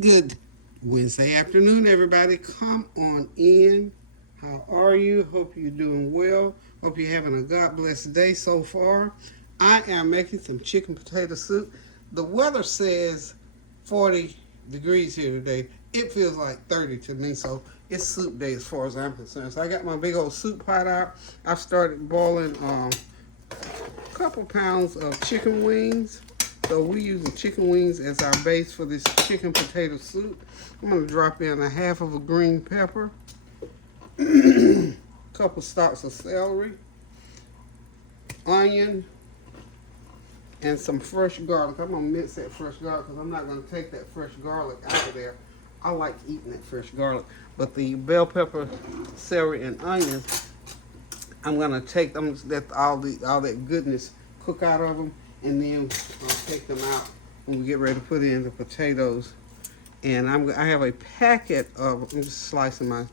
Good Wednesday afternoon, everybody. Come on in. How are you? Hope you're doing well. Hope you're having a God blessed day so far. I am making some chicken potato soup. The weather says 40 degrees here today. It feels like 30 to me, so it's soup day as far as I'm concerned. So I got my big old soup pot out. I started boiling a couple pounds of chicken wings. So we're using chicken wings as our base for this chicken potato soup. I'm going to drop in a half of a green pepper, a couple stalks of celery, onion, and some fresh garlic. I'm going to mix that fresh garlic because I'm not going to take that fresh garlic out of there. I like eating that fresh garlic. But the bell pepper, celery, and onions, I'm going to let all that goodness cook out of them. And then I'll take them out when we get ready to put in the potatoes. And I have a packet of, I'm just slicing I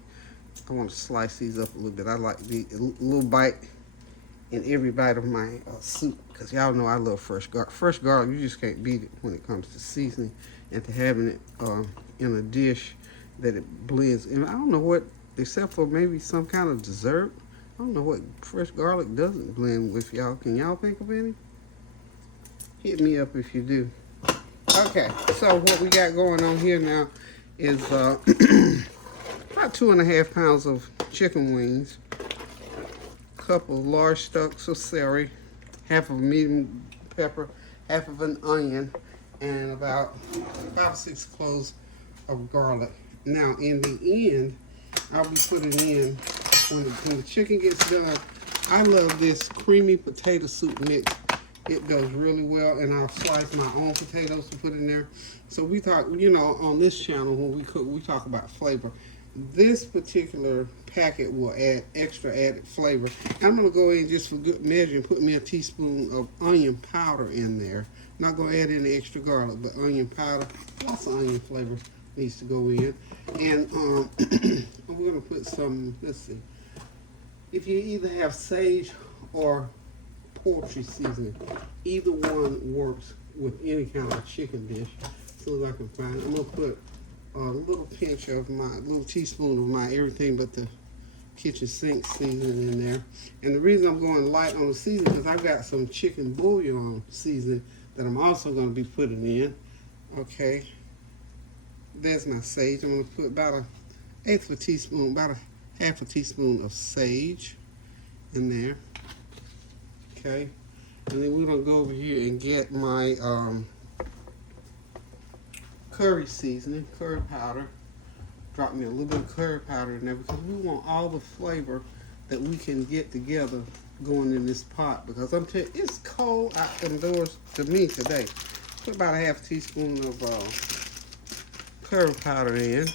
want to slice these up a little bit. I like a little bite in every bite of my soup. Because y'all know I love fresh garlic. Fresh garlic, you just can't beat it when it comes to seasoning and to having it in a dish that it blends. And I don't know what, except for maybe some kind of dessert, I don't know what fresh garlic doesn't blend with, y'all. Can y'all think of any? Hit me up if you do. Okay, so what we got going on here now is about 2.5 pounds of chicken wings, a couple of large stalks of celery, half of a medium pepper, half of an onion, and about 5 or 6 cloves of garlic. Now, in the end, I'll be putting in, when the chicken gets done, I love this creamy potato soup mix. It goes really well, and I'll slice my own potatoes to put in there. So we talk, on this channel when we cook, we talk about flavor. This particular packet will add extra added flavor. I'm gonna go in just for good measure and put me a teaspoon of onion powder in there. Not gonna add any extra garlic, but onion powder, lots of onion flavor needs to go in. And we're gonna put some, let's see, if you either have sage or poultry seasoning, either one works with any kind of chicken dish. As soon as I can find it, I'm gonna put a little pinch of little teaspoon of my everything but the kitchen sink seasoning in there. And the reason I'm going light on the seasoning is I've got some chicken bouillon seasoning that I'm also going to be putting in. Okay, there's my sage. I'm going to put about a half a teaspoon of sage in there. Okay, and then we're gonna go over here and get my curry seasoning, curry powder. Drop me a little bit of curry powder in there because we want all the flavor that we can get together going in this pot. Because I'm telling you, it's cold out indoors to me today. Put about a half teaspoon of curry powder in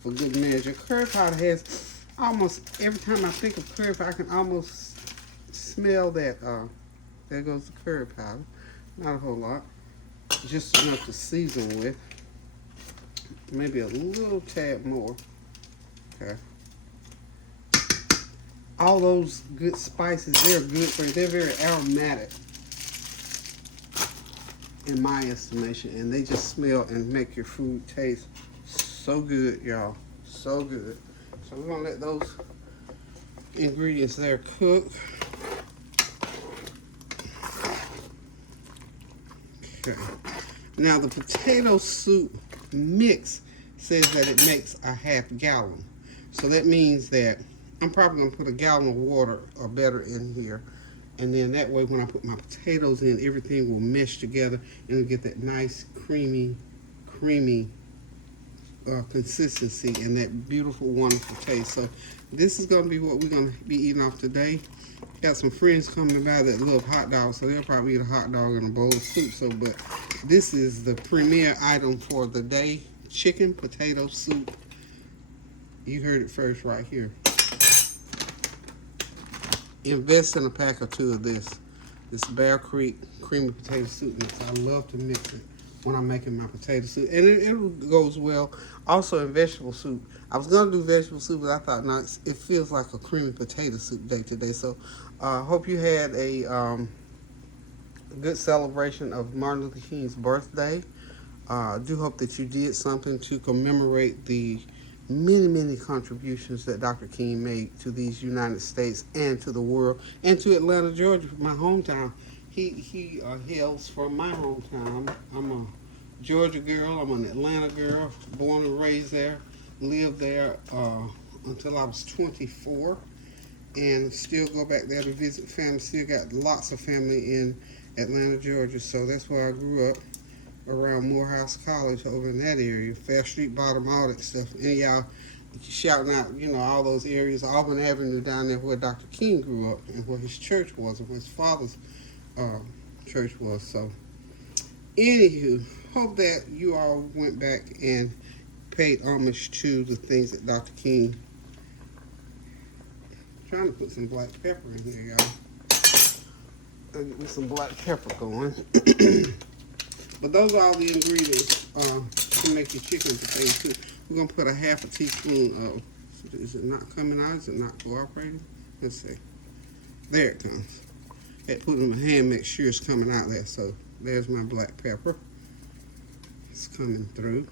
for good measure. Curry powder has almost, every time I think of curry powder, I can almost smell that. There goes the curry powder. Not a whole lot, just enough to season with. Maybe a little tad more. Okay. All those good spices, they're good for you. They're very aromatic in my estimation, and they just smell and make your food taste so good, y'all. So good. So we're gonna let those ingredients there cook. Okay. Now the potato soup mix says that it makes a half gallon. So that means that I'm probably going to put a gallon of water or better in here. And then that way when I put my potatoes in, everything will mesh together and it'll get that nice creamy consistency and that beautiful, wonderful taste. So this is going to be what we're going to be eating off today. Got some friends coming by that love hot dogs, so they'll probably eat a hot dog and a bowl of soup. So, but this is the premier item for the day: chicken potato soup. You heard it first right here. Invest in a pack or two of this Bear Creek creamy potato soup mix. I love to mix it when I'm making my potato soup, and it goes well also in vegetable soup. I was gonna do vegetable soup, but I thought, no, it feels like a creamy potato soup day today. So hope you had a good celebration of Martin Luther King's birthday. I do hope that you did something to commemorate the many, many contributions that Dr. King made to these United States and to the world and to Atlanta, Georgia, my hometown. He hails from my hometown. I'm a Georgia girl. I'm an Atlanta girl, born and raised there. Lived there until I was 24, and still go back there to visit family. Still got lots of family in Atlanta, Georgia. So that's where I grew up, around Morehouse College over in that area, Fair Street Bottom, all that stuff. And y'all shouting out, all those areas, Auburn Avenue down there where Dr. King grew up and where his church was and where his father's church was. So, anywho, hope that you all went back and paid homage to the things that Dr. King. I'm trying to put some black pepper in here, y'all. I'll get me some black pepper going. But those are all the ingredients to make your chicken potato soup. We're going to put a half a teaspoon of, is it not coming out? Is it not cooperating? Let's see. There it comes. I had to put it in my hand, make sure it's coming out there. So there's my black pepper. It's coming through.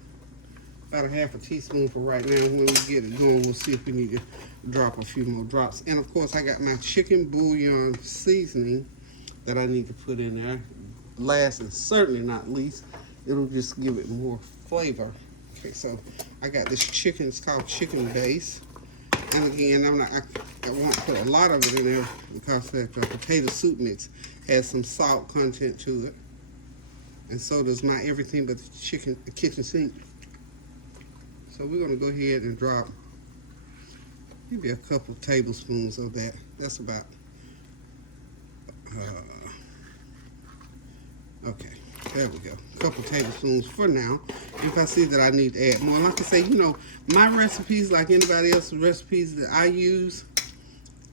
About a half a teaspoon for right now. When we get it going, we'll see if we need to drop a few more drops. And of course, I got my chicken bouillon seasoning that I need to put in there. Last and certainly not least, it'll just give it more flavor. Okay, so I got this chicken. It's called chicken base. And again, I won't put a lot of it in there because that potato soup mix has some salt content to it, and so does my everything but the kitchen sink. So we're gonna go ahead and drop maybe a couple tablespoons of that. That's about okay. There we go. A couple tablespoons for now. If I see that I need to add more, like I say, my recipes, like anybody else's recipes that I use,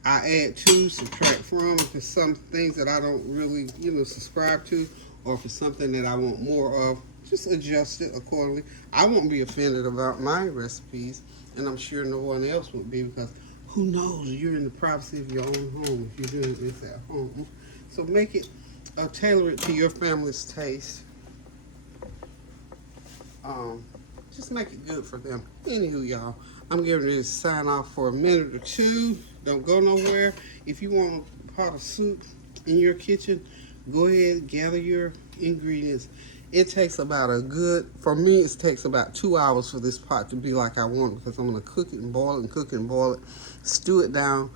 I add to, subtract from. If it's some things that I don't really, subscribe to, or if it's something that I want more of, just adjust it accordingly. I won't be offended about my recipes, and I'm sure no one else would be, because who knows? You're in the privacy of your own home if you're doing this at home. So make it, tailor it to your family's taste. Just make it good for them. Anywho, y'all, I'm getting ready to sign off for a minute or two. Don't go nowhere. If you want a pot of soup in your kitchen, go ahead, gather your ingredients. It takes about for me, it takes about 2 hours for this pot to be like I want it, because I'm going to cook it and boil it and cook it and boil it, stew it down,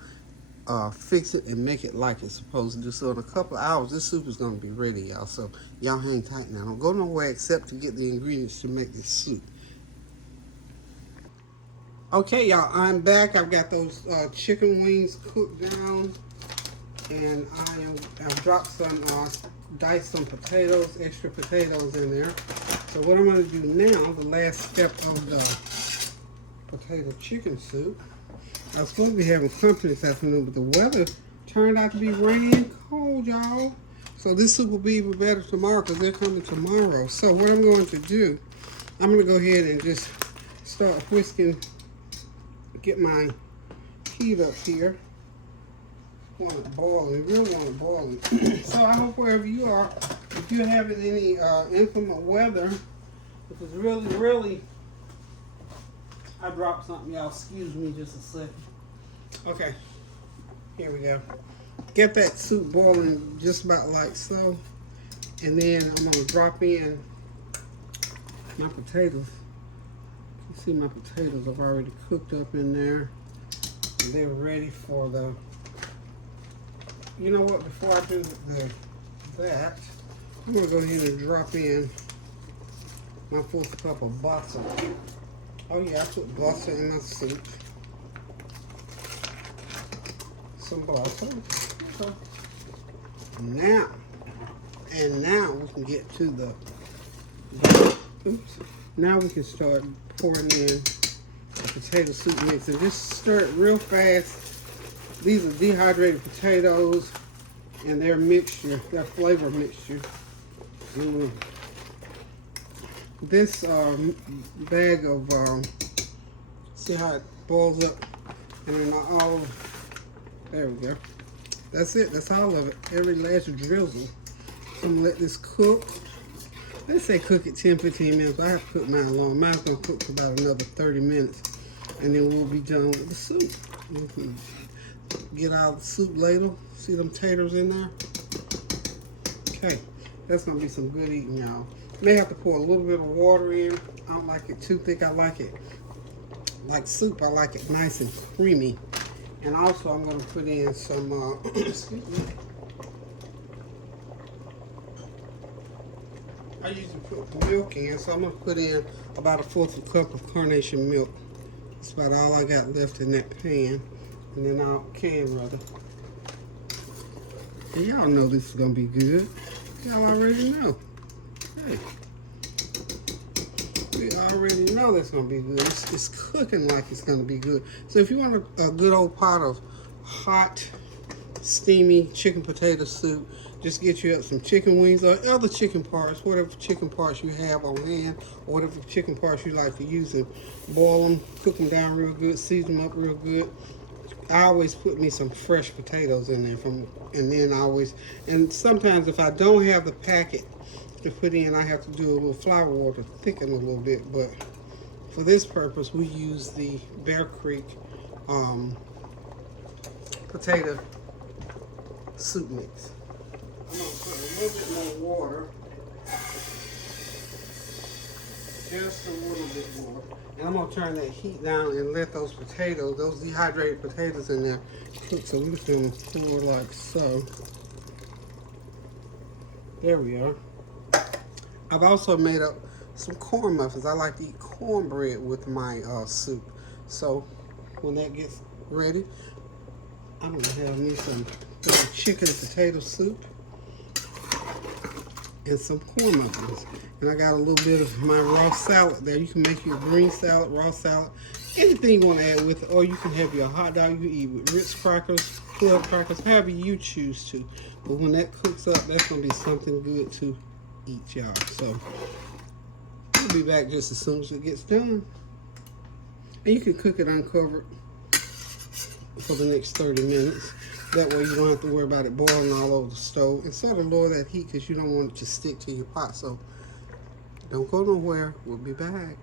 fix it, and make it like it's supposed to do. So in a couple of hours, this soup is going to be ready, y'all. So y'all hang tight now. Don't go nowhere except to get the ingredients to make this soup. Okay, y'all, I'm back. I've got those chicken wings cooked down, and I've dropped some, diced some potatoes, extra potatoes in there. So what I'm going to do now, the last step of the potato chicken soup, I was supposed to be having company this afternoon, but the weather turned out to be rainy and cold, y'all. So this soup will be even better tomorrow, because they're coming tomorrow. So what I'm going to do, I'm going to go ahead and just start whisking, get my heat up here. Want it boiling, really want it boiling. So I hope wherever you are, if you're having any inclement weather, if it's really, I dropped something, y'all. Excuse me just a second. Okay, here we go. Get that soup boiling just about like so. And then I'm gonna drop in my potatoes. You see my potatoes have already cooked up in there. And they're ready for the, you know what, before I do that, I'm gonna go ahead and drop in my full cup of butter. Oh yeah, I put butter in my soup. Some butter. Okay. Now we can get to the, oops. Now we can start pouring in the potato soup mix, and just stir it real fast. These are dehydrated potatoes and their mixture, their flavor mixture. This bag of, see how it boils up, and then all, there we go. That's it, that's all of it, every last drizzle. So I'm gonna let this cook let's say cook it 10-15 minutes. I have to cook mine long. Mine's gonna cook for about another 30 minutes, and then we'll be done with the soup. You can get out the soup ladle. See them taters in there? Okay, that's gonna be some good eating, y'all. May have to pour a little bit of water in. I don't like it too thick. I like it like soup. I like it nice and creamy. And also, I'm gonna put in some. Excuse me. I usually put milk in, so I'm gonna put in about 1/4 cup of carnation milk. That's about all I got left in that pan, and then I'll can rather. And y'all know this is gonna be good. Y'all already know. Hey, we already know that's gonna be good. It's cooking like it's gonna be good. So if you want a good old pot of hot, steamy chicken potato soup, just get you up some chicken wings or other chicken parts, whatever chicken parts you have on hand, or whatever chicken parts you like to use, and boil them, cook them down real good, season them up real good. I always put me some fresh potatoes in there and sometimes if I don't have the packet to put in, I have to do a little flour water to thicken a little bit, but for this purpose, we use the Bear Creek potato soup mix. I'm gonna put a little bit more water, just a little bit more. And I'm gonna turn that heat down and let those potatoes, those dehydrated potatoes in there, cook. So we're just gonna pour like so. There we are. I've also made up some corn muffins. I like to eat cornbread with my soup. So when that gets ready, I'm gonna have me some chicken and potato soup and some corn muffins. And I got a little bit of my raw salad there. You can make your green salad, raw salad, anything you want to add with it. Or you can have your hot dog you can eat with Ritz crackers, club crackers, however you choose to. But when that cooks up, that's going to be something good to eat, y'all. So we'll be back just as soon as it gets done. And you can cook it uncovered for the next 30 minutes. That way you don't have to worry about it boiling all over the stove. And sort of lower that heat because you don't want it to stick to your pot. So don't go nowhere. We'll be back.